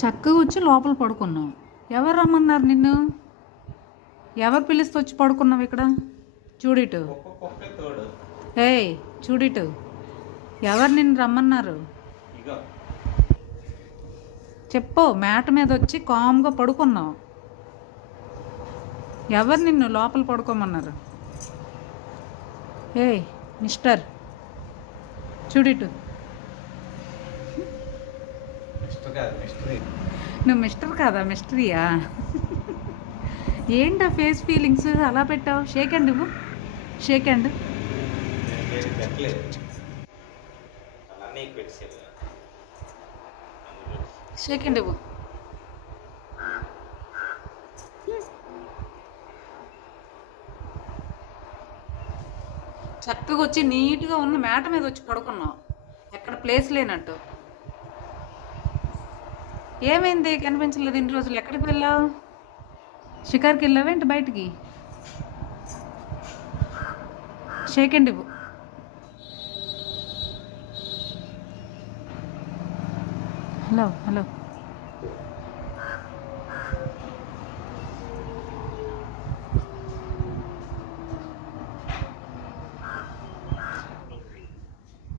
చక్కగా వచ్చి లోపల పడుకున్నావు. ఎవరు రమ్మన్నారు నిన్ను? ఎవరు పిలిస్తే వచ్చి పడుకున్నావు ఇక్కడ? చూడిటు. ఏయ్ చూడిటు, ఎవరు నిన్ను రమ్మన్నారు? చెప్పు. మ్యాట్ మీద వచ్చి కామ్గా పడుకున్నావు. ఎవరు నిన్ను లోపల పడుకోమన్నారు? ఏయ్ మిస్టర్, చూడిటు. నువ్వు మిస్టర్ కాదా, మిస్టరీయా? ఏంటా ఫేస్ ఫీలింగ్స్ అలా పెట్టావు? షేక్ హ్యాండ్ ఇవ్వు, షేక్ హ్యాండ్. షేక్ హ్యాండ్ ఇవ్వు. చక్కగా వచ్చి నీట్గా ఉన్న మేట మీద వచ్చి పడుకున్నావు, ఎక్కడ ప్లేస్ లేనట్టు. ఏమైంది కనిపించలేదు ఇన్ని రోజులు? ఎక్కడికి వెళ్ళావు? షికార్కి వెళ్ళావేంటి బయటికి? షేక్ హ్యాండ్ ఇవ్వు. Hello hello.